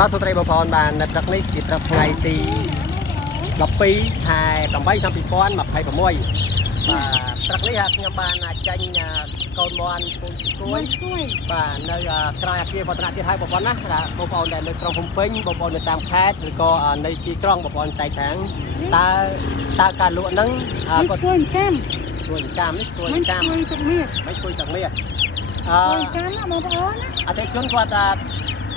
តោះទូត្រីបងប្អូនបាននៅព្រឹកនេះជាព្រឹកថ្ងៃទី12ខែ8ឆ្នាំ2026បាទព្រឹកនេះខ្ញុំបានចាញ់កូនមន់ពូជស្គួយបាទនៅក្រៅអគារវឌ្ឍនទៀតហើយបងប្អូនណាបងប្អូនដែលនៅក្រុងភ្នំពេញបងប្អូននៅតាមខេត្តឬក៏នៅទីក្រុងបងប្អូនតែខាងតើការលក់ហ្នឹងគាត់គួយកាមនេះគួយកាមមិនគួយទឹកមាសមិនគួយទឹកមាសគួយកាមណាបងប្អូនអតិថិជនគាត់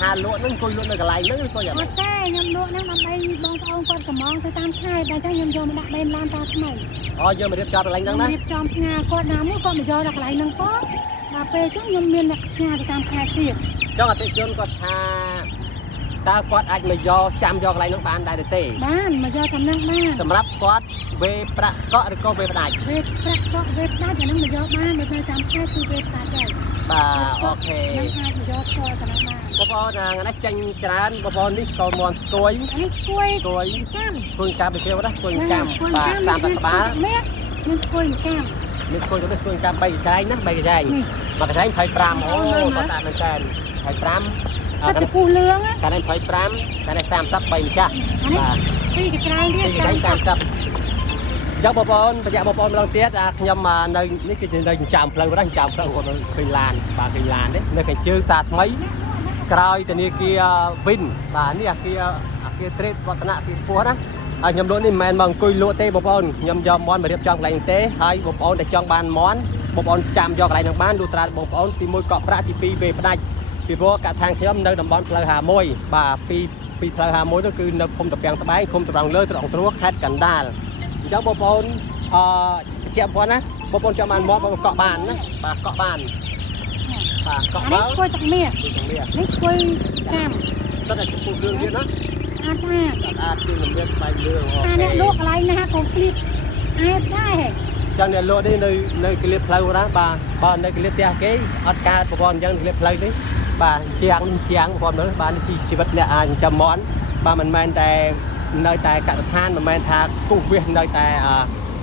ថាលក់ហ្នឹងគួយលក់នៅកន្លែងហ្នឹងឬក៏យ៉ាងម៉េចតែខ្ញុំលក់ហ្នឹងដើម្បីបងប្អូនគាត់កំងទៅតាមខេត្តតែអញ្ចឹងខ្ញុំយកមកដាក់បេនឡានតាថ្មីយកមករៀបចំកន្លែងហ្នឹងណារៀបចំផ្ញើគាត់ណាមួយគាត់មកយកដល់កន្លែងហ្នឹងផងដល់ពេលអញ្ចឹងខ្ញុំមានអ្នកផ្ញើទៅតាមខេត្តទៀតចង់អតិថិជនគាត់ថាតើគាត់អាចមកយកចាំយកកន្លែងហ្នឹងបានដែរទេបានមកយកតាមហ្នឹងបានសម្រាប់គាត់វេប្រាក់កក់ឬក៏វេផ្ដាច់វេប្រាក់កក់វេផ្ដាច់អាហ្នឹងមកយកបាននៅតាមខេត្តគឺវេផ្ដាច់ដែរបាទអូខេខ្ញុំអាចមកយកផ្ទាល់កន្លែងបានបងប្អូនថ្ងៃនេះចេញច្រើនបងប្អូននេះកូនមន់ស្គួយនេះស្គួយកាមស្គួយកាមដូចគ្នាណាស្គួយកាមបាទតាមតក្បាលមានស្គួយកាមមានស្គួយទៅស្គួយកាម3កន្លែងណា3កន្លែងមកកន្លែង25អូគាត់ដាក់មែនតើ25គាត់จะพูดเรื่องอ่ะการได้25การได้30បីម្ចាស់បាទពីកញ្ច្រែងទៀត30ចុះបងប្អូនបច្ចៈបងប្អូនម្ដងទៀតខ្ញុំនៅនេះគឺជានៅចិញ្ចើមផ្លូវហ្នឹងចិញ្ចើមផ្លូវគាត់ឃើញឡានបាទឃើញឡាននេះនៅខាងជើងតាថ្មីក្រោយធនាគារវិនបាទនេះអគារត្រេតវឌ្ឍនៈទីខ្ពស់ណាហើយខ្ញុំលក់នេះមិនមែនមកអង្គុយលក់ទេបងប្អូនខ្ញុំយកមន់មករៀបចំកន្លែងទេហើយបងប្អូនដែលចង់បានមន់បងប្អូនចាំយកកន្លែងហ្នឹងបានលូត្រាបងប្អូនទី1កក់ប្រាក់ទី2វេផ្ដាច់ពីព្រោះកថាខ្ញុំនៅតំបន់ផ្លូវ51បាទពីផ្លូវ51នោះគឺនៅភូមិតាពាំងត្បែងឃុំត្រង់លើត្រង់ត្រួខេត្តកណ្ដាលអញ្ចឹងបងប្អូនបញ្ជាក់បងណាបងប្អូនចាំបានមកបងកក់បានណាបាទកក់បានបាទកក់បើនេះស្គួយទឹកមាសនេះស្គួយកាមតើតែពុះរឿងទៀតណាអាចពីលំរៀបបាយលឿងអូខេអ្នកលក់កន្លែងណាក៏ឃ្លីបអែបដែរចឹងអ្នកលក់នេះនៅក្លៀបផ្លូវណាបាទនៅក្លៀបផ្ទះគេអត់កើតប្រព័ន្ធអញ្ចឹងក្លៀបផ្លូវនេះបាទជាងប្រព័ន្ធមើលបាទនេះជីវិតអ្នកអាចចាំមន់បាទមិនមែនតែនៅតែកសិដ្ឋានមិនមែនថាគូសវាសនៅតែ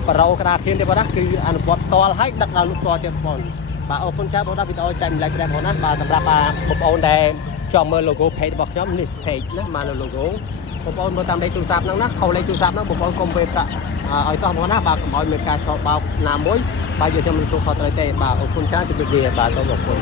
ប្រោក្តារធានទេបងណាគឺអនុវត្តផ្ទាល់ហើយដឹកដល់លក់ផ្ទាល់ទៀតបងបាទអរគុណច្រើនបងណាវីដេអូចែកម្លែកព្រះបងណាបាទសម្រាប់បងប្អូនដែលចង់មើល logo page របស់ខ្ញុំនេះ page ណាមកនៅ logo បងប្អូនមើលតាមលេខទូរស័ព្ទហ្នឹងណាខុសលេខទូរស័ព្ទហ្នឹងបងប្អូនកុំវេប្រាក់ឲ្យតោះបងណាបាទកុំឲ្យមានការឆោតបោកណាមួយបាទយកខ្ញុំមិនទូខុសត្រូវទេបាទអរគុណច្រើនជម្រាបលាបាទសូមអរគុណ